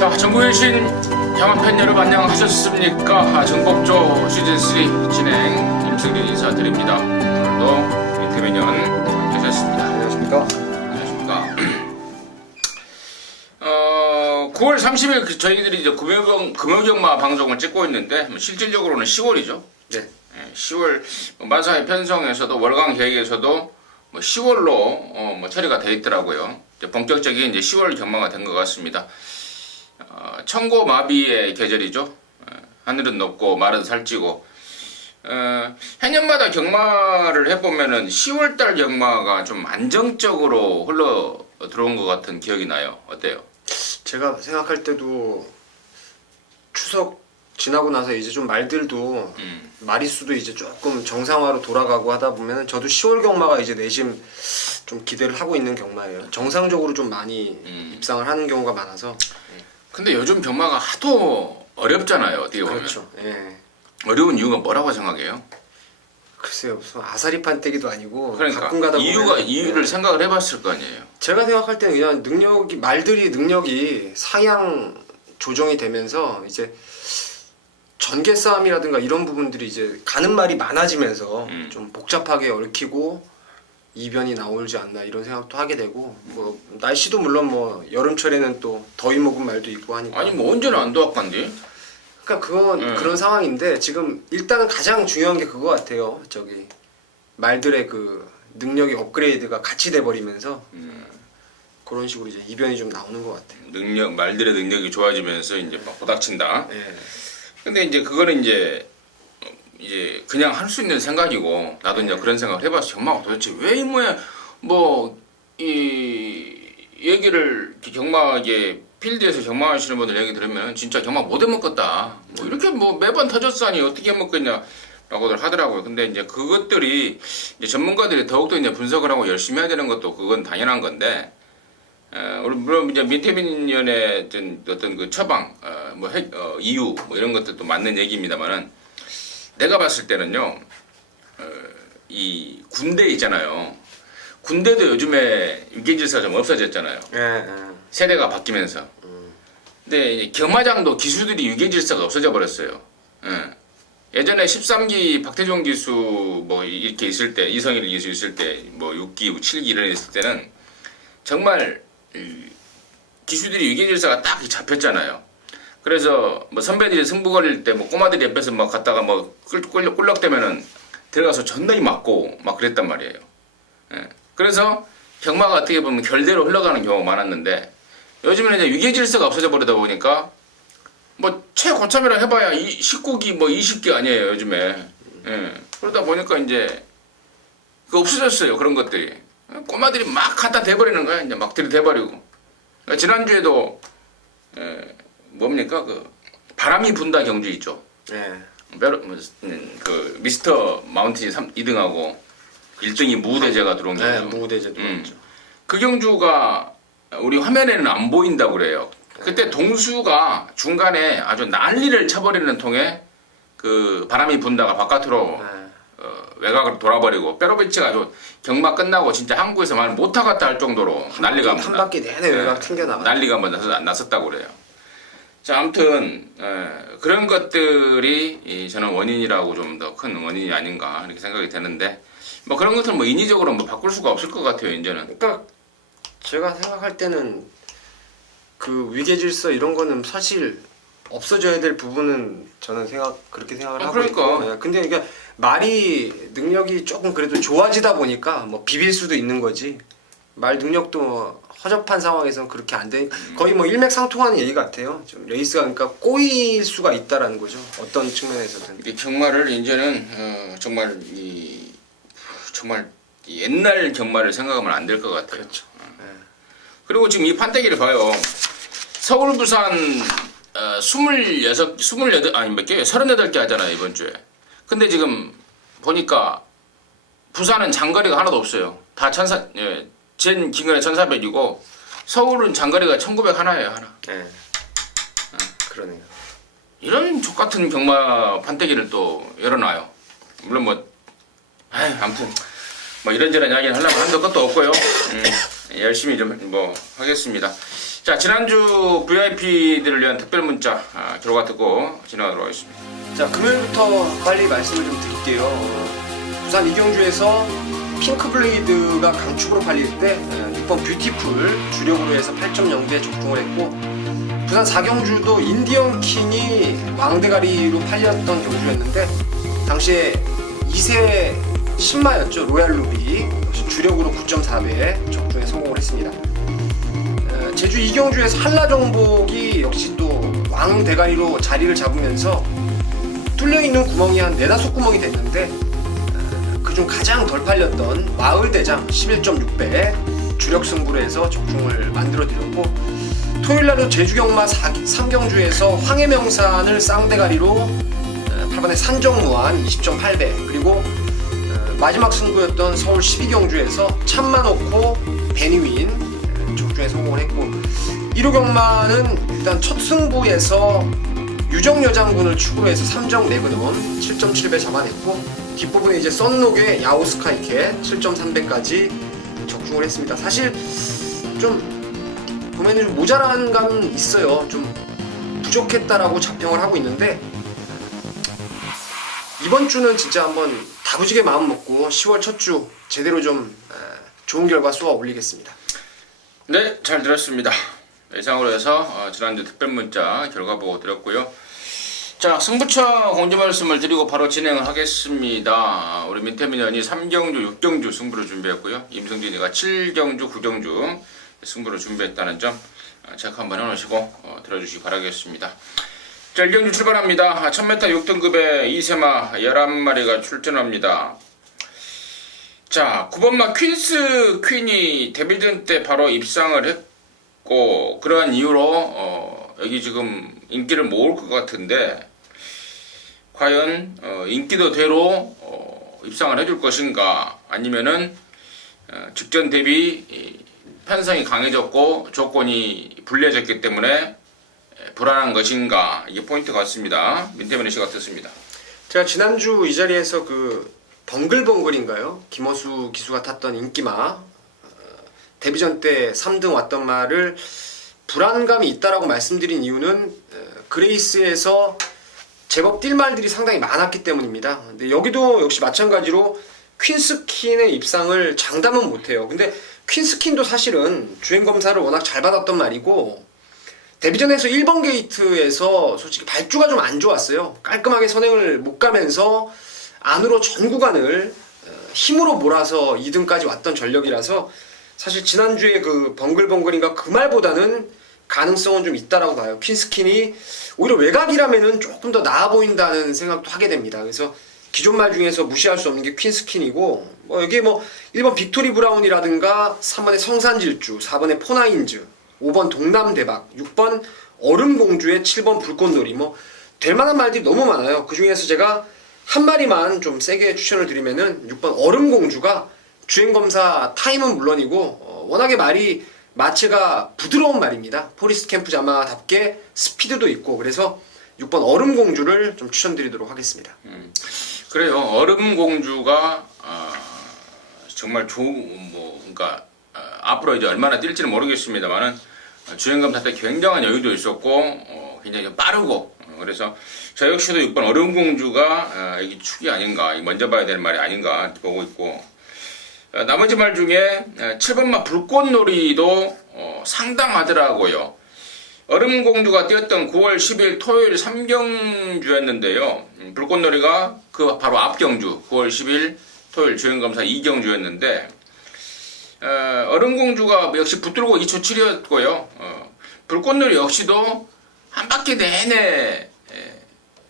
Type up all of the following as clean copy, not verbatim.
자, 전국에 계신 영화팬 여러분 안녕하셨습니까? 정복조 시즌3 진행 임승진 인사드립니다. 오늘도 이태민연 계셨습니다. 안녕하십니까? 안녕하십니까? 9월 30일 저희들이 이제 금요경마 방송을 찍고 있는데 실질적으로는 10월이죠. 네. 10월 만사의 편성에서도 월강 계획에서도 10월로 처리가 돼 있더라고요. 이제 본격적인 이제 10월 경마가 된 것 같습니다. 천고마비의 계절이죠. 하늘은 높고 말은 살찌고. 해년마다 경마를 해보면은 10월달 경마가 좀 안정적으로 흘러 들어온 것 같은 기억이 나요. 어때요? 제가 생각할 때도 추석 지나고 나서 이제 좀 말들도 마리수도 이제 조금 정상화로 돌아가고 하다 보면 저도 10월 경마가 이제 내심 좀 기대를 하고 있는 경마예요. 정상적으로 좀 많이 입상을 하는 경우가 많아서. 근데 요즘 경마가 하도 어렵잖아요. 어떻게 보면. 그렇죠. 예. 어려운 이유가 뭐라고 생각해요? 글쎄요, 무슨 아사리 판때기도 아니고 그러니까 가끔 가다 보면 이유를 생각을 해봤을 거 아니에요. 제가 생각할 때는 그냥 능력이 말들이 능력이 상향 조정이 되면서 이제 전개 싸움이라든가 이런 부분들이 이제 가는 말이 많아지면서 좀 복잡하게 얽히고 이변이 나오지 않나 이런 생각도 하게 되고 뭐 날씨도 물론 뭐 여름철에는 또 더위 먹은 말도 있고 하니까 아니 뭐 언제나 안 도왔간디? 그러니까 그건 그런 상황인데 지금 일단은 가장 중요한 게 그거 같아요. 저기 말들의 그 능력이 업그레이드가 같이 돼 버리면서 그런 식으로 이제 이변이 좀 나오는 것 같아요. 말들의 능력이 좋아지면서 이제 막 부닥친다. 네. 근데 이제 그거는 이제 그냥 할 수 있는 생각이고 나도 이제 그런 생각을 해봤어. 경마가 도대체 왜 이 모양 이 얘기를 경마에 필드에서 경마하시는 분들 얘기 들으면 진짜 경마 못 해먹겠다. 뭐 이렇게 뭐 매번 터졌으니 어떻게 해먹겠냐라고들 하더라고요. 근데 이제 그것들이 이제 전문가들이 더욱더 이제 분석을 하고 열심히 해야 되는 것도 그건 당연한 건데. 물론 이제 민태민 의원의 어떤 그 처방, 이유 뭐 이런 것들도 맞는 얘기입니다만은 내가 봤을 때는요, 이 군대 있잖아요. 군대도 요즘에 유계질서가 좀 없어졌잖아요. 세대가 바뀌면서. 근데 이 경마장도 기수들이 유계질서가 없어져 버렸어요. 예전에 13기 박태종 기수 뭐 이렇게 있을 때, 이성일 기수 있을 때, 뭐 6기, 7기 이런 애 있을 때는 정말 기수들이 유계질서가 딱 잡혔잖아요. 그래서 뭐 선배들이 승부 걸릴 때 뭐 꼬마들이 옆에서 막 갔다가 뭐 꿀럭대면은 들어가서 전나이 맞고 막 그랬단 말이에요. 그래서 경마가 어떻게 보면 결대로 흘러가는 경우가 많았는데 요즘에는 이제 유계질서가 없어져 버리다 보니까 뭐 최고참이라 해봐야 19기 뭐 20기 아니에요 요즘에. 그러다 보니까 이제 그 없어졌어요 그런 것들이. 꼬마들이 막 갖다 대버리는 거야. 이제 막 들이대버리고. 그러니까 지난주에도 뭡니까 그 바람이 분다 경주 있죠. 그 미스터 마운틴이 2등하고 1등이 무우대제가 들어온 경주. 무우대제 들어왔죠. 그 경주가 우리 화면에는 안 보인다고 그래요. 그때 동수가 중간에 아주 난리를 쳐버리는 통에 그 바람이 분다가 바깥으로 외곽으로 돌아버리고 빼로비치가 아주 경마 끝나고 진짜 한국에서 말 못하겠다 할 정도로 난리가 한 바퀴 내내 외곽 튕겨나가 난리가 한번 났었다고 그래요. 자, 아무튼 그런 것들이 저는 원인이라고 좀 더 큰 원인이 아닌가 이렇게 생각이 되는데 뭐 그런 것들은 뭐 인위적으로 뭐 바꿀 수가 없을 것 같아요 이제는. 그러니까 제가 생각할 때는 그 위계질서 이런 거는 사실 없어져야 될 부분은 저는 그렇게 생각을 하고 그러니까. 있고. 근데 그러니까 말이 능력이 조금 그래도 좋아지다 보니까 뭐 비빌 수도 있는 거지. 말 능력도 허접한 상황에서는 그렇게 안 돼. 거의 뭐 일맥상통하는 얘기 같아요. 좀 레이스가 그러니까 꼬일 수가 있다라는 거죠. 어떤 측면에서든. 이 경마를 이제는 정말 정말 옛날 경마를 생각하면 안 될 것 같아요. 그렇죠. 그리고 지금 이 판때기를 봐요. 서울 부산 28 아니 몇 개? 38개 하잖아요 이번 주에. 근데 지금 보니까 부산은 장거리가 하나도 없어요. 다 전 기간에 1400이고 서울은 장거리가 1900 하나예요 하나. 그러네요. 이런 족같은 경마 판때기를 또 열어놔요. 물론 뭐 아무튼 뭐 이런저런 이야기를 하려면 한도 끝도 없고요. 열심히 좀 뭐 하겠습니다. 자, 지난주 VIP들을 위한 특별 문자 결과 듣고 지나가도록 하겠습니다. 자, 금요일부터 빨리 말씀을 좀 드릴게요. 부산 이경주에서 핑크블레이드가 강축으로 팔릴 때 6번 뷰티풀 주력으로 해서 8.0대 적중을 했고, 부산 4경주도 인디언 킹이 왕대가리로 팔렸던 경주였는데 당시에 2세 신마였죠. 로얄 루비 역시 주력으로 9.4배 적중에 성공을 했습니다. 제주 이경주에서 한라정복이 역시 또 왕대가리로 자리를 잡으면서 뚫려있는 구멍이 한 4-5구멍이 됐는데 그중 가장 덜 팔렸던 마을대장 11.6배 주력 승부로 해서 적중을 만들어드렸고, 토요일날도 제주경마 3경주에서 황해명산을 쌍대가리로 8번에 산정무한 20.8배, 그리고 마지막 승부였던 서울 12경주에서 참만오코 베니윈 적중에 성공을 했고, 1호 경마는 일단 첫 승부에서 유정여장군을 축으로 해서 3정 매그넘 7.7배 잡아냈고, 뒷부분에 이제 썬록의 야오스카이케 7.3배까지 적중을 했습니다. 사실 좀 보면은 좀 모자란 감은 있어요. 좀 부족했다라고 자평을 하고 있는데, 이번 주는 진짜 한번 다부지게 마음 먹고 10월 첫 주 제대로 좀 좋은 결과 쏘아 올리겠습니다. 네, 잘 들었습니다. 이상으로 해서 지난주 특별 문자 결과 보고 드렸고요. 자, 승부처 공지 말씀을 드리고 바로 진행을 하겠습니다. 우리 민태민현이 3경주, 6경주 승부를 준비했고요. 임승진이가 7경주, 9경주 승부를 준비했다는 점 체크 한번 해놓으시고 들어주시기 바라겠습니다. 자, 1경주 출발합니다. 1000m 6등급의 2세마 11마리가 출전합니다. 자, 9번마 퀸스 퀸이 데뷔전 때 바로 입상을 했고, 그러한 이유로 여기 지금 인기를 모을 것 같은데, 과연 인기도대로 입상을 해줄 것인가, 아니면은 직전 대비 편성이 강해졌고 조건이 불리해졌기 때문에 불안한 것인가, 이게 포인트 같습니다. 민태민의 시각 듣습니다. 제가 지난주 이 자리에서 그 벙글벙글인가요? 김어수 기수가 탔던 인기마, 데뷔전 때 3등 왔던 말을 불안감이 있다라고 말씀드린 이유는 그레이스에서 제법 뛸 말들이 상당히 많았기 때문입니다. 근데 여기도 역시 마찬가지로 퀸스킨의 입상을 장담은 못해요. 근데 퀸스킨도 사실은 주행검사를 워낙 잘 받았던 말이고, 데뷔전에서 1번 게이트에서 솔직히 발주가 좀 안 좋았어요. 깔끔하게 선행을 못 가면서 안으로 전 구간을 힘으로 몰아서 2등까지 왔던 전력이라서 사실 지난주에 그 벙글벙글인가 그 말보다는 가능성은 좀 있다라고 봐요. 퀸스킨이 오히려 외곽이라면은 조금 더 나아 보인다는 생각도 하게 됩니다. 그래서 기존 말 중에서 무시할 수 없는 게 퀸스킨이고, 여기에 1번 빅토리 브라운이라든가 3번의 성산질주, 4번의 포나인즈, 5번 동남대박, 6번 얼음공주의 7번 불꽃놀이, 될 만한 말들이 너무 많아요. 그 중에서 제가 한 마리만 좀 세게 추천을 드리면은 6번 얼음공주가 주행검사 타임은 물론이고 워낙에 말이 마체가 부드러운 말입니다. 포리스트 캠프 자마답게 스피드도 있고, 그래서 6번 얼음공주를 좀 추천드리도록 하겠습니다. 그래요. 얼음공주가 정말 좋은 그러니까 앞으로 이제 얼마나 뛸지는 모르겠습니다만은 주행검사 때 굉장한 여유도 있었고 굉장히 좀 빠르고, 그래서 저 역시도 6번 얼음공주가 이게 축이 아닌가, 먼저 봐야 되는 말이 아닌가 보고 있고, 나머지 말 중에 7번마 불꽃놀이도 상당하더라고요. 얼음공주가 뛰었던 9월 10일 토요일 3경주였는데요. 불꽃놀이가 그 바로 앞 경주 9월 10일 토요일 주행검사 2경주였는데, 얼음공주가 역시 붙들고 2초 7이었고요. 불꽃놀이 역시도 한 바퀴 내내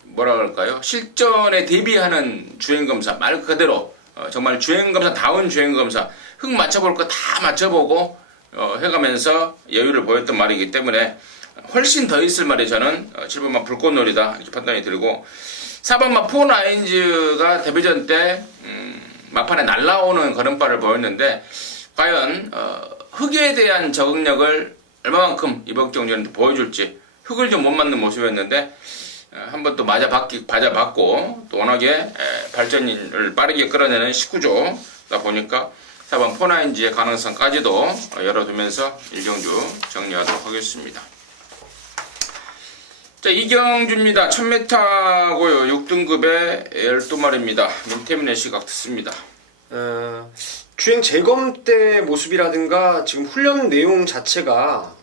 뭐라 그럴까요? 실전에 대비하는 주행검사, 말 그대로 정말 주행검사다운 주행검사, 흙 맞춰볼 거 다 맞춰보고 해가면서 여유를 보였던 말이기 때문에 훨씬 더 있을 말이 저는 7번마 불꽃놀이다 이렇게 판단이 들고, 4번마 포나인즈가 데뷔전 때 막판에 날라오는 걸음발을 보였는데, 과연 흙에 대한 적응력을 얼마만큼 이번 경기는 보여줄지, 흙을 좀 못 맞는 모습이었는데 한번 또 맞아봤고, 또 워낙에 발전을 빠르게 끌어내는 19조다 보니까 4번 포나인지의 가능성까지도 열어두면서 1경주 정리하도록 하겠습니다. 자, 이경주입니다. 1000m고요. 6등급에 12마리입니다. 민태민의 시각 듣습니다. 주행 재검 때 모습이라든가 지금 훈련 내용 자체가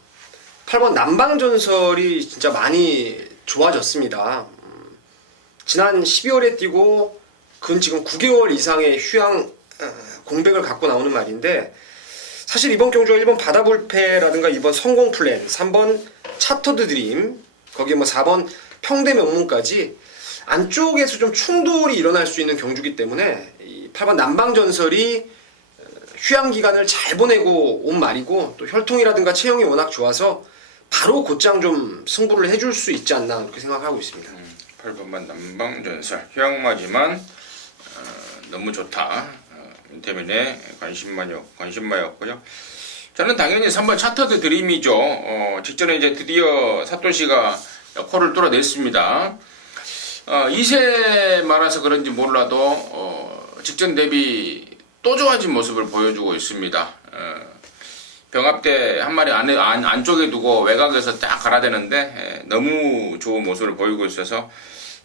8번 남방전설이 진짜 많이 좋아졌습니다. 지난 12월에 뛰고 근 지금 9개월 이상의 휴양 공백을 갖고 나오는 말인데, 사실 이번 경주가 1번 바다불패라든가 2번 성공플랜, 3번 차터드 드림, 거기에 뭐 4번 평대명문까지 안쪽에서 좀 충돌이 일어날 수 있는 경주기 때문에 이 8번 남방전설이 휴양 기간을 잘 보내고 온 말이고, 또 혈통이라든가 체형이 워낙 좋아서 바로 곧장 좀 승부를 해줄 수 있지 않나 그렇게 생각하고 있습니다. 8번만 남방전설 휴양마지만 너무 좋다. 민태민의 관심마였고요. 저는 당연히 3번 차터드 드림이죠. 직전에 이제 드디어 사토시가 코를 뚫어냈습니다. 2세 말아서 그런지 몰라도 직전 대비 또 좋아진 모습을 보여주고 있습니다. 병합대 한 마리 안쪽에 두고 외곽에서 딱 갈아대는데 너무 좋은 모습을 보이고 있어서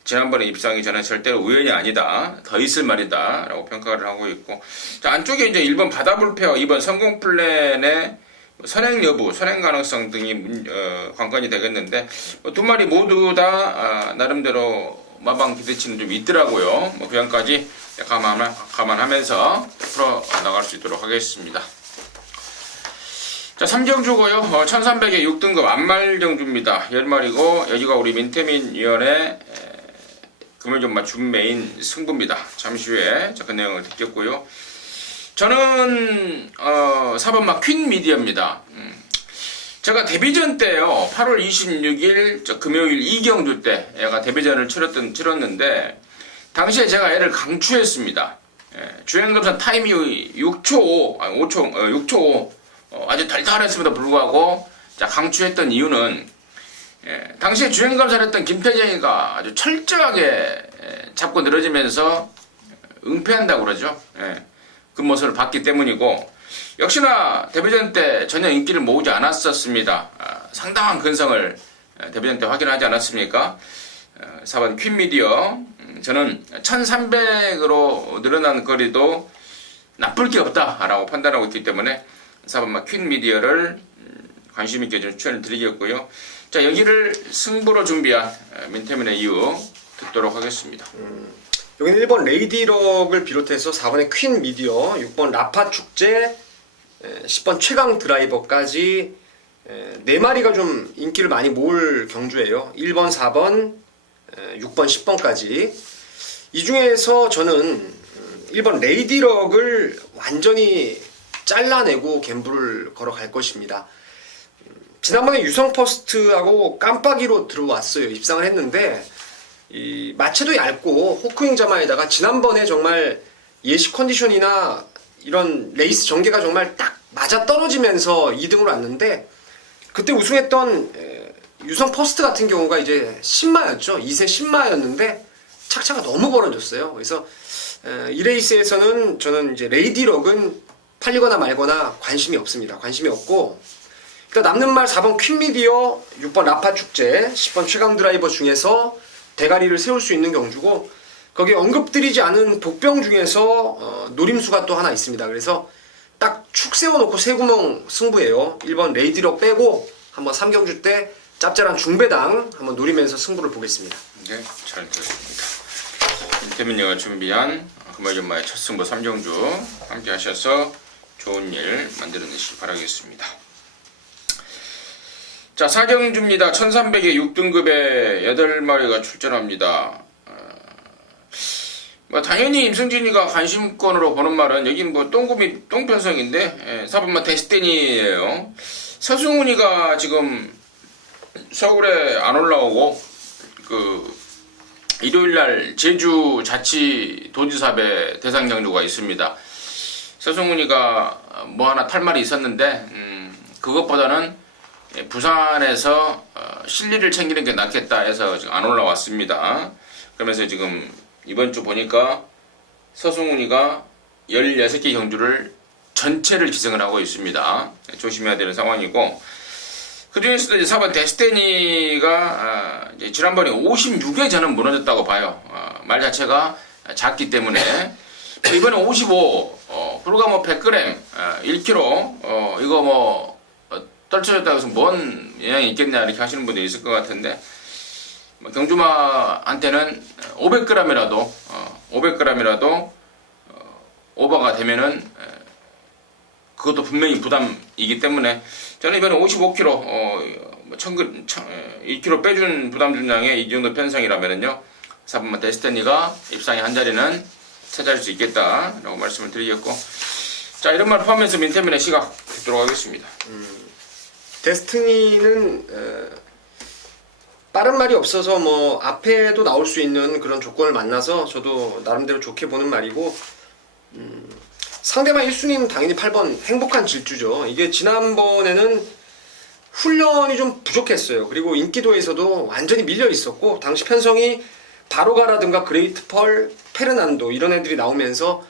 지난번에 입상이 전에 절대로 우연이 아니다, 더 있을 말이다 라고 평가를 하고 있고, 자, 안쪽에 이제 1번 바다불패와 2번 성공플랜의 선행 여부, 선행 가능성 등이 관건이 되겠는데, 두 마리 모두 다 나름대로 마방 기대치는 좀 있더라고요. 그 점까지 감안하면서 풀어 나갈 수 있도록 하겠습니다. 자, 3경주고요. 1300에 6등급 안말경주입니다. 10마리고 여기가 우리 민태민 위원의 금요전마 준메인 승부입니다. 잠시 후에 그 내용을 듣겠고요. 저는 4번마 퀸 미디어입니다. 제가 데뷔전 때요, 8월 26일 금요일 2경주 때 얘가 데뷔전을 치렀는데 당시에 제가 얘를 강추했습니다. 주행검사 타임이 6초 5 아주 달달했음에도 불구하고 강추했던 이유는, 당시에 주행검사를 했던 김태정이가 아주 철저하게 잡고 늘어지면서 응패한다고 그러죠. 그 모습을 봤기 때문이고, 역시나 데뷔전 때 전혀 인기를 모으지 않았었습니다. 상당한 근성을 데뷔전 때 확인하지 않았습니까? 4번 퀸미디어, 저는 1300으로 늘어난 거리도 나쁠 게 없다라고 판단하고 있기 때문에 4번마 퀸미디어를 관심있게 좀 추천을 드리겠고요. 자, 여기를 승부로 준비한 민태민의 이유 듣도록 하겠습니다. 여기는 1번 레이디럭을 비롯해서 4번의 퀸 미디어, 6번 라파 축제, 10번 최강 드라이버까지 4마리가 좀 인기를 많이 모을 경주예요. 1번, 4번, 6번, 10번까지. 이 중에서 저는 1번 레이디럭을 완전히 잘라내고 갬블을 걸어갈 것입니다. 지난번에 유성퍼스트하고 깜빡이로 들어왔어요. 입상을 했는데 이 마체도 얇고 호크윙 자마에다가 지난번에 정말 예시 컨디션이나 이런 레이스 전개가 정말 딱 맞아 떨어지면서 2등으로 왔는데, 그때 우승했던 유성퍼스트 같은 경우가 이제 신마였죠. 2세 신마였는데 착차가 너무 벌어졌어요. 그래서 이 레이스에서는 저는 이제 레이디럭은 팔리거나 말거나 관심이 없습니다. 관심이 없고, 그러니까 남는 말 4번 퀸미디어, 6번 라파 축제, 10번 최강 드라이버 중에서 대가리를 세울 수 있는 경주고, 거기에 언급드리지 않은 복병 중에서 노림수가 또 하나 있습니다. 그래서 딱 축 세워놓고 세구멍 승부예요. 1번 레이디럭 빼고 한번 3경주 때 짭짤한 중배당 한번 노리면서 승부를 보겠습니다. 네, 잘 들었습니다. 민태민이가 준비한 금요전마의 첫 승부 3경주 함께 하셔서 좋은 일 만들어내시기 바라겠습니다. 자, 4경주입니다. 1300에 6등급에 8마리가 출전합니다. 당연히 임승진이가 관심권으로 보는 말은 여긴 뭐 똥구미 똥편성인데 4번마 데스티니예요. 서승훈이가 지금 서울에 안 올라오고 그 일요일날 제주 자치도지사배 대상 경주가 있습니다. 서승훈이가 뭐 하나 탈 말이 있었는데 그것보다는 부산에서 실리를 챙기는 게 낫겠다 해서 지금 안 올라왔습니다. 그러면서 지금 이번 주 보니까 서승훈이가 16개 경주를 전체를 기승을 하고 있습니다. 조심해야 되는 상황이고, 그 중에서도 이제 4번 데스티니가 이제 지난번에 56에 저는 무너졌다고 봐요. 말 자체가 작기 때문에 이번에 55, 불과 뭐 100g, 1kg, 이거 뭐 떨쳐졌다고 해서 뭔 영향이 있겠냐 이렇게 하시는 분들이 있을 것 같은데, 경주마한테는 500g이라도 오버가 되면은 그것도 분명히 부담이기 때문에 저는 이번에 55kg 1kg 빼준 부담 중량에 이 정도 편성이라면은요 4번만 데스티니가 입상의 한 자리는 차지할 수 있겠다라고 말씀을 드리겠고, 자 이런 말 포함해서 민태민의 시각 듣도록 하겠습니다. 데스티니는 빠른 말이 없어서 뭐 앞에도 나올 수 있는 그런 조건을 만나서 저도 나름대로 좋게 보는 말이고, 상대방 1순위는 당연히 8번 행복한 질주죠. 이게 지난번에는 훈련이 좀 부족했어요. 그리고 인기도에서도 완전히 밀려 있었고, 당시 편성이 바로가라든가 그레이트 펄, 페르난도 이런 애들이 나오면서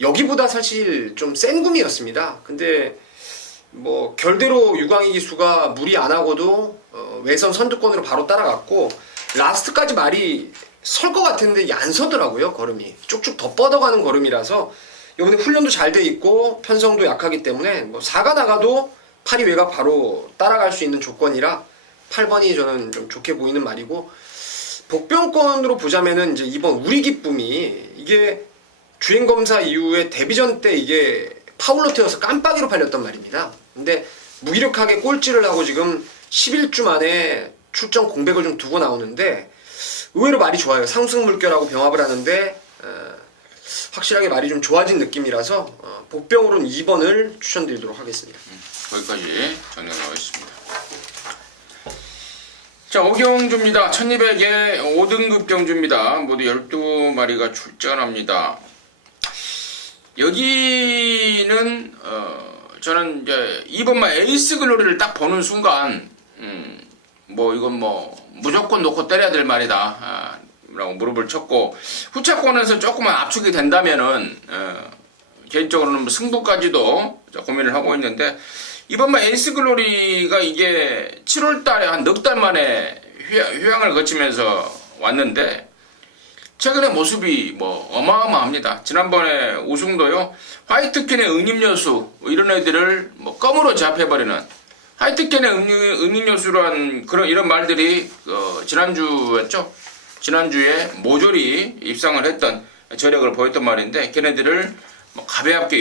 여기보다 사실 좀 센 구미였습니다. 근데 뭐 결대로 유광희 기수가 무리 안 하고도 외선 선두권으로 바로 따라갔고, 라스트까지 말이 설 것 같았는데 이게 안 서더라고요. 걸음이 쭉쭉 더 뻗어가는 걸음이라서 이번에 훈련도 잘 돼 있고 편성도 약하기 때문에 뭐 4가 나가도 8위 외곽 바로 따라갈 수 있는 조건이라 8번이 저는 좀 좋게 보이는 말이고, 복병권으로 보자면은 이제 이번 우리 기쁨이 이게 주행검사 이후에 데뷔전 때 이게 파울로테어서 깜빡이로 팔렸단 말입니다. 근데 무기력하게 꼴찌를 하고 지금 11주 만에 출전 공백을 좀 두고 나오는데 의외로 말이 좋아요. 상승 물결하고 병합을 하는데 확실하게 말이 좀 좋아진 느낌이라서 복병으로는 2번을 추천드리도록 하겠습니다. 거기까지 정리하겠습니다. 자, 오경주입니다. 1200에 5등급 경주입니다. 모두 12마리가 출전합니다. 여기는 저는 이제 2번만 에이스 글로리를 딱 보는 순간 뭐 이건 뭐 무조건 놓고 때려야 될 말이다 라고 무릎을 쳤고, 후차권에서 조금만 압축이 된다면은 개인적으로는 뭐 승부까지도 고민을 하고 있는데, 이번만 에이스 글로리가 이게 7월달에 한 넉 달 만에 휴양을 거치면서 왔는데 최근에 모습이 뭐 어마어마합니다. 지난번에 우승도요, 화이트캔의 은임여수 이런 애들을 뭐 껌으로 제압해버리는, 화이트캔의 은임여수란 그런 이런 말들이 지난주였죠. 지난주에 모조리 입상을 했던 저력을 보였던 말인데, 걔네들을 뭐 가볍게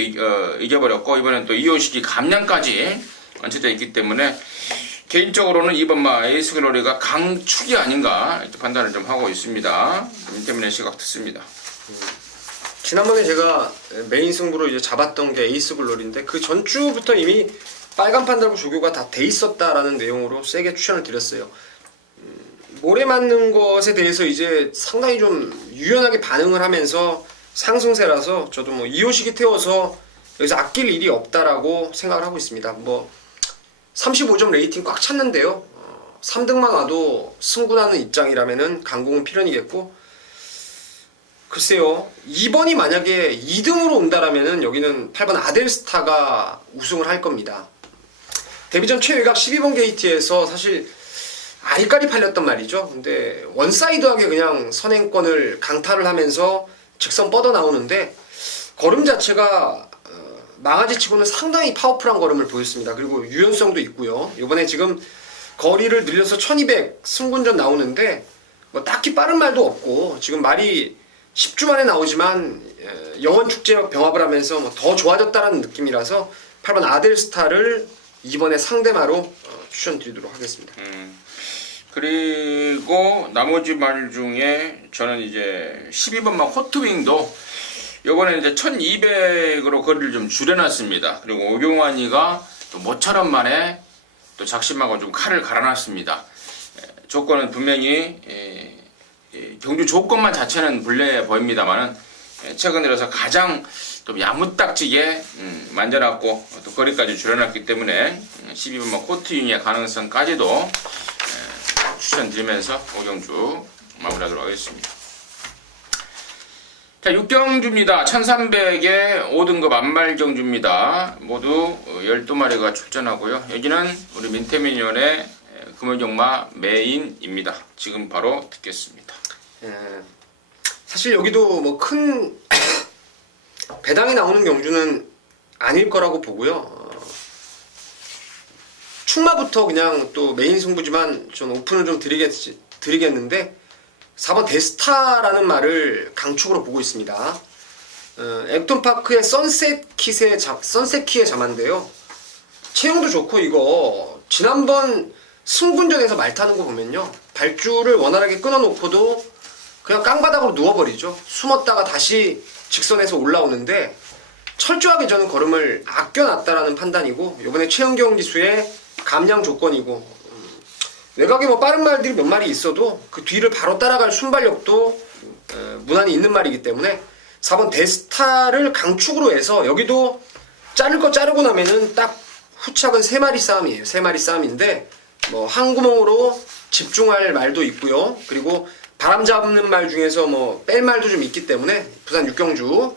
이겨버렸고, 이번엔 또 이호식이 감량까지 얹혀져 있기 때문에 개인적으로는 이번마 에이스 글로리가 강축이 아닌가 이렇게 판단을 좀 하고 있습니다. 때문에 시각 듣습니다. 지난번에 제가 메인 승부로 이제 잡았던 게 에이스 글로리인데, 그 전주부터 이미 빨간 판다고 조교가 다 돼 있었다라는 내용으로 세게 추천을 드렸어요. 모래 맞는 것에 대해서 이제 상당히 좀 유연하게 반응을 하면서 상승세라서 저도 뭐 이호식이 태워서 여기서 아낄 일이 없다라고 생각을 하고 있습니다. 뭐 35점 레이팅 꽉 찼는데요. 3등만 와도 승부나는 입장이라면은 강공은 필연이겠고, 글쎄요, 2번이 만약에 2등으로 온다라면은 여기는 8번 아델스타가 우승을 할 겁니다. 데뷔전 최외곽 12번 게이트에서 사실 알까리 팔렸단 말이죠. 근데 원사이드하게 그냥 선행권을 강타를 하면서 직선 뻗어 나오는데 걸음 자체가 망아지치고는 상당히 파워풀한 걸음을 보였습니다. 그리고 유연성도 있고요. 이번에 지금 거리를 늘려서 1200 승군전 나오는데 뭐 딱히 빠른 말도 없고, 지금 말이 10주 만에 나오지만 영원축제와 병합을 하면서 뭐 더 좋아졌다는 느낌이라서 8번 아델스타를 이번에 상대마로 추천드리도록 하겠습니다. 그리고 나머지 말 중에 저는 이제 12번만 호트윙도 요번에 이제 1200으로 거리를 좀 줄여놨습니다. 그리고 오경환이가 또 모처럼 만에 또 작심하고 좀 칼을 갈아놨습니다. 조건은 분명히 경주 조건만 자체는 불리해 보입니다만은 최근 들어서 가장 좀 야무딱지게 만져놨고 또 거리까지 줄여놨기 때문에 12번만 코트윙의 가능성까지도 추천드리면서 오경주 마무리하도록 하겠습니다. 자, 6경주입니다. 1300에 5등급 안말경주입니다. 모두 12마리가 출전하고요. 여기는 우리 민태민위원의 금요경마 메인입니다. 지금 바로 듣겠습니다. 예, 사실 여기도 뭐 큰 배당이 나오는 경주는 아닐 거라고 보고요. 충마부터 그냥 또 메인 승부지만 좀 오픈을 좀 드리겠는데 4번 데스타라는 말을 강축으로 보고 있습니다. 액톤파크의 선셋키의 자마인데요. 체형도 좋고 이거 지난번 승군전에서 말 타는 거 보면요. 발줄을 원활하게 끊어놓고도 그냥 깡바닥으로 누워버리죠. 숨었다가 다시 직선에서 올라오는데 철저하게 저는 걸음을 아껴놨다라는 판단이고 이번에 최은경 기수의 감량 조건이고 외곽에 뭐 빠른 말들이 몇 마리 있어도 그 뒤를 바로 따라갈 순발력도 무난히 있는 말이기 때문에 4번 데스타를 강축으로 해서 여기도 자를 거 자르고 나면은 딱 후착은 3마리 싸움이에요. 3마리 싸움인데 뭐 한 구멍으로 집중할 말도 있고요. 그리고 바람 잡는 말 중에서 뭐 뺄 말도 좀 있기 때문에 부산 육경주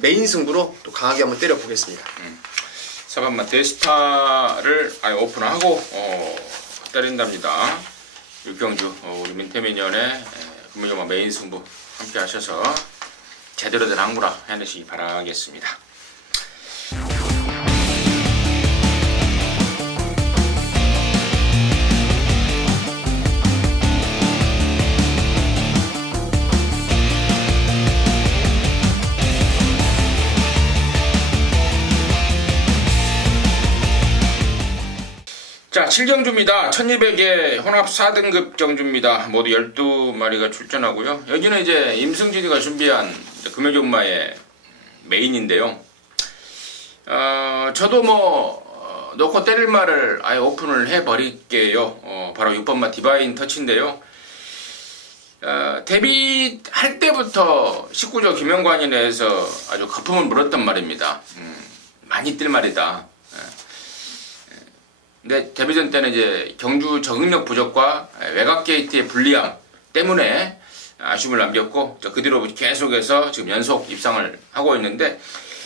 메인 승부로 또 강하게 한번 때려 보겠습니다. 4번마 데스타를 아예 오픈하고 때린답니다. 육경주 우리 민태민위원의 금요경마 메인 승부 함께 하셔서 제대로 된 항구라 해내시기 바라겠습니다. 자, 7경주입니다. 1200에 혼합 4등급 경주입니다. 모두 12마리가 출전하고요. 여기는 이제 임승진이가 준비한 금요경마의 메인인데요. 저도 뭐 놓고 때릴 말을 아예 오픈을 해버릴게요. 바로 6번마 디바인 터치인데요. 데뷔할 때부터 19조 김영관인에서 아주 거품을 물었단 말입니다. 많이 뜰 말이다. 근데 데뷔전 때는 이제 경주 적응력 부족과 외곽 게이트의 불리함 때문에 아쉬움을 남겼고 그대로 계속해서 지금 연속 입상을 하고 있는데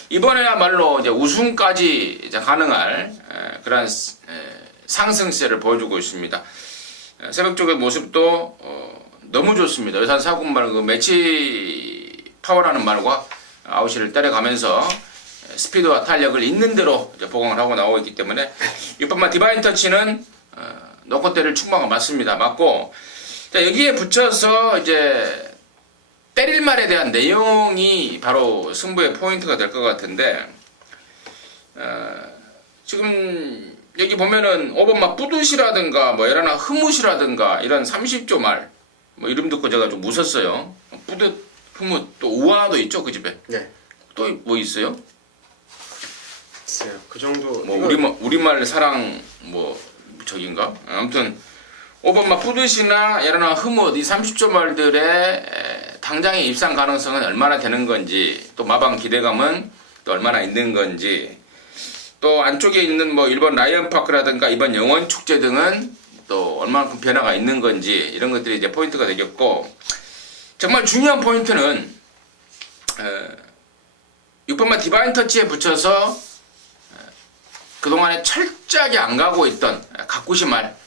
이번에야말로 이제 우승까지 이제 가능할 그런 상승세를 보여주고 있습니다. 새벽 쪽의 모습도 너무 좋습니다. 여산 사군말 그 매치 파워라는 말과 아웃시를 때려가면서 스피드와 탄력을 있는 대로 보강을 하고 나오고 있기 때문에 6번마 디바인 터치는 노코대를 충분하게 맞습니다. 맞고 자, 여기에 붙여서 이제 때릴 말에 대한 내용이 바로 승부의 포인트가 될 것 같은데 지금 여기 보면은 5번마 뿌듯이라든가 뭐 에라나 흐뭇이라든가 이런 30조 말 뭐 이름 듣고 제가 좀 웃었어요. 뿌듯, 흐뭇, 또 우아도 있죠 그 집에. 네. 또 뭐 있어요? 그 정도. 뭐 우리말 사랑 뭐 저긴가? 아무튼 5번마 뿌듯이나 에라나 흐뭇 이 30조 말들의 당장의 입상 가능성은 얼마나 되는 건지 또 마방 기대감은 또 얼마나 있는 건지 또 안쪽에 있는 뭐 1번 라이언파크라든가 2번 영원축제 등은 또 얼마만큼 변화가 있는 건지 이런 것들이 이제 포인트가 되겠고 정말 중요한 포인트는 6번마 디바인 터치에 붙여서 그동안에 철저하게 안 가고 있던 가꾸시 말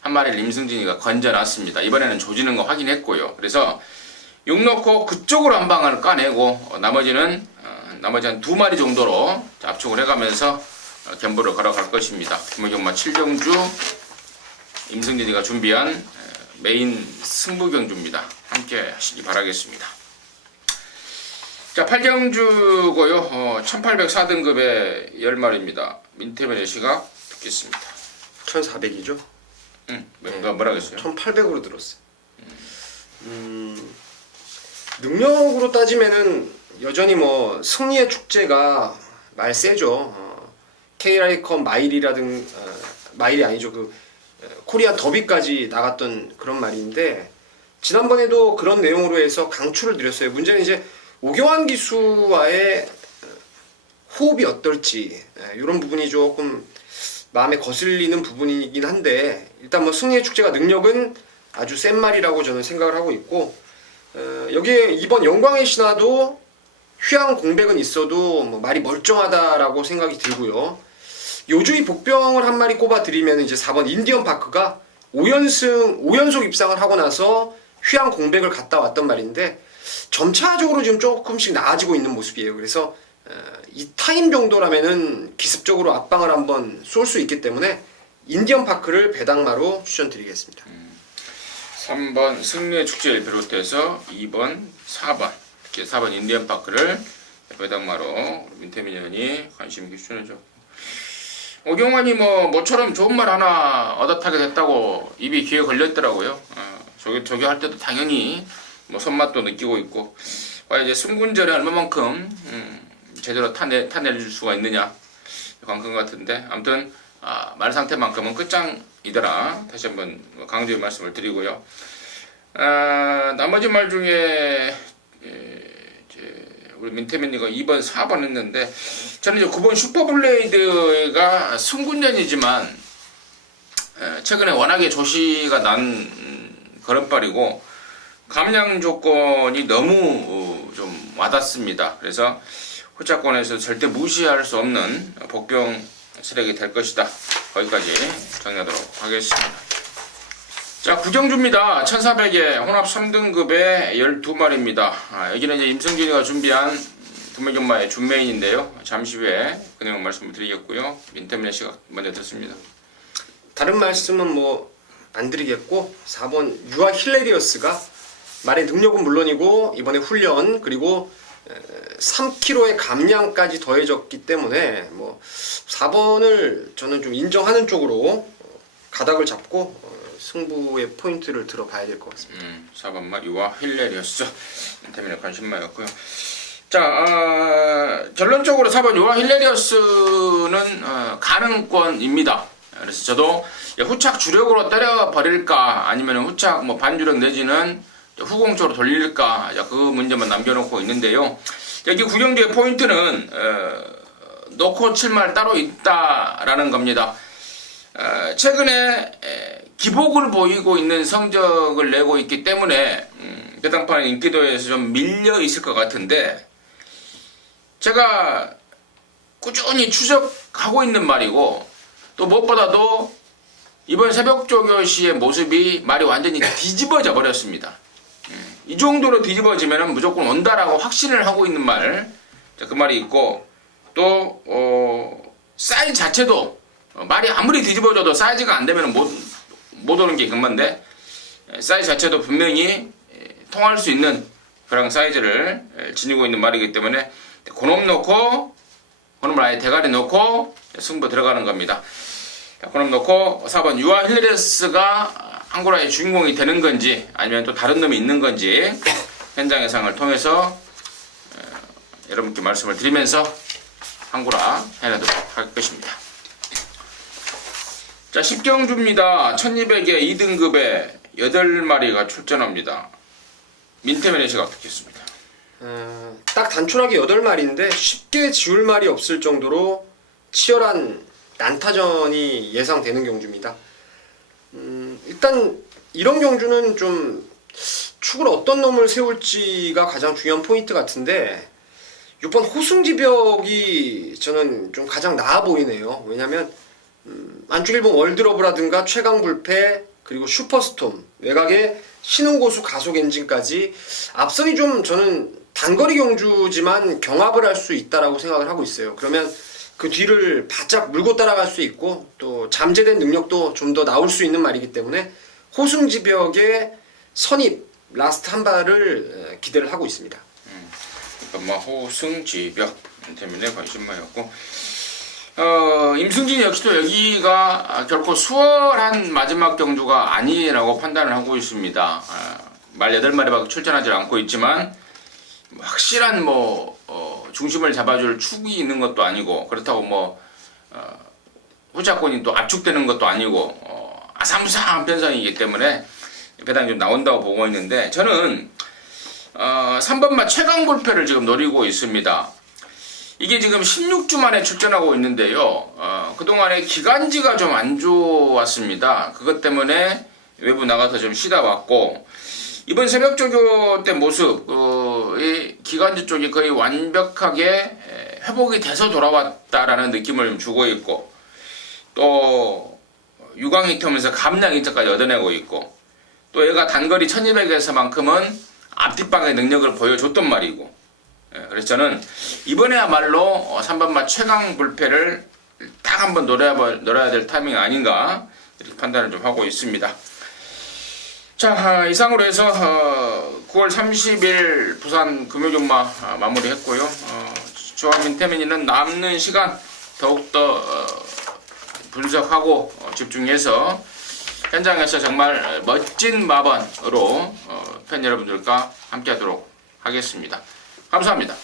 한 마리를 임승진이가 건져놨습니다. 이번에는 조지는 거 확인했고요. 그래서 6 넣고 그쪽으로 한 방을 까내고 나머지 한 2마리 정도로 압축을 해가면서 견보를 걸어갈 것입니다. 금요경마 7경주 임승진이가 준비한 메인 승부경주입니다. 함께 하시기 바라겠습니다. 자, 8경주고요. 1804등급의 10마리입니다. 민태면의 시각 듣겠습니다. 1400이죠? 뭐라 그랬어요? 1800으로 들었어요. 능력으로 따지면은 여전히 뭐 승리의 축제가 말 세죠. K라이컨 마일이 아니죠. 그 코리아 더비까지 나갔던 그런 말인데 지난번에도 그런 내용으로 해서 강추를 드렸어요. 문제는 이제 오경환 기수와의 호흡이 어떨지 이런 부분이 조금 마음에 거슬리는 부분이긴 한데 일단 뭐 승리의 축제가 능력은 아주 센 말이라고 저는 생각을 하고 있고 여기에 이번 영광의 신화도 휴양 공백은 있어도 뭐 말이 멀쩡하다라고 생각이 들고요. 요주의 복병을 한 마리 꼽아드리면 이제 4번 인디언 파크가 5연속 입상을 하고 나서 휴양 공백을 갔다 왔던 말인데 점차적으로 지금 조금씩 나아지고 있는 모습이에요. 그래서 이 타임 정도라면은 기습적으로 앞방을 한번 쏠 수 있기 때문에 인디언 파크를 배당마로 추천드리겠습니다. 3번 승리의 축제를 비롯해서 2번, 4번 이렇게 4번 인디언 파크를 배당마로 민태민 의원이 관심 있게 추천해줬고 오경환이 모처럼 좋은 말 하나 얻어타게 됐다고 입이 귀에 걸렸더라고요. 저기 할 때도 당연히 손맛도 느끼고 있고 이제 승군절에 얼마만큼 제대로 타내줄 수가 있느냐 관건 같은데 아무튼 말 상태만큼은 끝장이더라. 다시 한번 강조의 말씀을 드리고요. 나머지 말 중에 우리 민태민이가 2번, 4번 했는데 저는 이제 9번 슈퍼블레이드가 승군전이지만 최근에 워낙에 조시가 난 걸음발이고 감량 조건이 너무 좀 와닿습니다. 그래서 후차권에서 절대 무시할 수 없는 복병 세력이 될 것이다. 거기까지 정리하도록 하겠습니다. 자, 구경주입니다. 1400에 혼합 3등급에 12마리입니다. 여기는 이제 임성진이가 준비한 두매경마의 준메인인데요. 잠시 후에 그 내용 말씀을 드리겠고요. 민태민의 시각 먼저 듣습니다. 다른 말씀은 안 드리겠고 4번 유아 힐레리어스가 말의 능력은 물론이고 이번에 훈련 그리고 3kg의 감량까지 더해졌기 때문에 4번을 저는 좀 인정하는 쪽으로 가닥을 잡고 승부의 포인트를 들어봐야 될 것 같습니다. 4번마 유아 힐레리어스 민태민의 관심마였고요. 자, 결론적으로 4번 유아 힐레리어스는 가능권입니다. 그래서 저도 후착 주력으로 때려버릴까 아니면 후착 반주력 내지는 후공적으로 돌릴까 그 문제만 남겨놓고 있는데요. 여기 구경주의 포인트는 놓고 칠 말 따로 있다라는 겁니다. 최근에 기복을 보이고 있는 성적을 내고 있기 때문에 배당판 인기도에서 좀 밀려 있을 것 같은데 제가 꾸준히 추적하고 있는 말이고 또 무엇보다도 이번 새벽조교시의 모습이 말이 완전히 뒤집어져 버렸습니다. 이 정도로 뒤집어지면 무조건 온다라고 확신을 하고 있는 말, 그 말이 있고 또 사이즈 자체도 말이 아무리 뒤집어져도 사이즈가 안 되면 못 오는 게 금만데 사이즈 자체도 분명히 통할 수 있는 그런 사이즈를 지니고 있는 말이기 때문에 그놈 놓고 그놈을 아예 대가리 놓고 승부 들어가는 겁니다. 그놈 놓고 4번 유아 힐레리어스가 한구라의 주인공이 되는 건지 아니면 또 다른 놈이 있는 건지 현장 예상을 통해서 여러분께 말씀을 드리면서 한구라 해내도록 할 것입니다. 자, 10경주입니다. 1200에 2등급에 8마리가 출전합니다. 민태민의 시각 듣겠습니다. 딱 단촐하게 8마리인데 쉽게 지울 말이 없을 정도로 치열한 난타전이 예상되는 경주입니다. 일단 이런 경주는 좀 축을 어떤 놈을 세울지가 가장 중요한 포인트 같은데 6번 호승지벽이 저는 좀 가장 나아 보이네요. 왜냐면 안쪽 1번 월드러브라든가 최강불패 그리고 슈퍼스톰 외곽에 신흥고수 가속 엔진까지 앞선이 좀 저는 단거리 경주지만 경합을 할 수 있다라고 생각을 하고 있어요. 그러면 그 뒤를 바짝 물고 따라갈 수 있고 또 잠재된 능력도 좀 더 나올 수 있는 말이기 때문에 호승지벽의 선입 라스트 한 발을 기대를 하고 있습니다. 호승지벽 때문에 관심마였고 임승진 역시도 여기가 결코 수월한 마지막 경주가 아니라고 판단을 하고 있습니다. 말 8마리밖에 출전하지 않고 있지만 확실한 중심을 잡아줄 축이 있는 것도 아니고 그렇다고 후차권이 또 압축되는 것도 아니고 아삼삼한 편성이기 때문에 배당이 좀 나온다고 보고 있는데 저는 3번마 최강불패를 지금 노리고 있습니다. 이게 지금 16주 만에 출전하고 있는데요. 그동안에 기관지가 좀 안 좋았습니다. 그것 때문에 외부 나가서 좀 쉬다 왔고 이번 새벽 조교 때 모습, 이 기관지 쪽이 거의 완벽하게 회복이 돼서 돌아왔다라는 느낌을 좀 주고 있고, 또 유광이 튀면서 감량 인자까지 얻어내고 있고, 또 얘가 단거리 1200에서만큼은 앞뒷방의 능력을 보여줬단 말이고, 그래서 저는 이번에야말로 3번마 최강 불패를 딱 한번 노려야 될 타이밍 아닌가 이렇게 판단을 좀 하고 있습니다. 자, 이상으로 해서 9월 30일 부산 금요경마 마무리했고요. 저와 민태민이는 남는 시간 더욱더 분석하고 집중해서 현장에서 정말 멋진 마번으로 팬 여러분들과 함께하도록 하겠습니다. 감사합니다.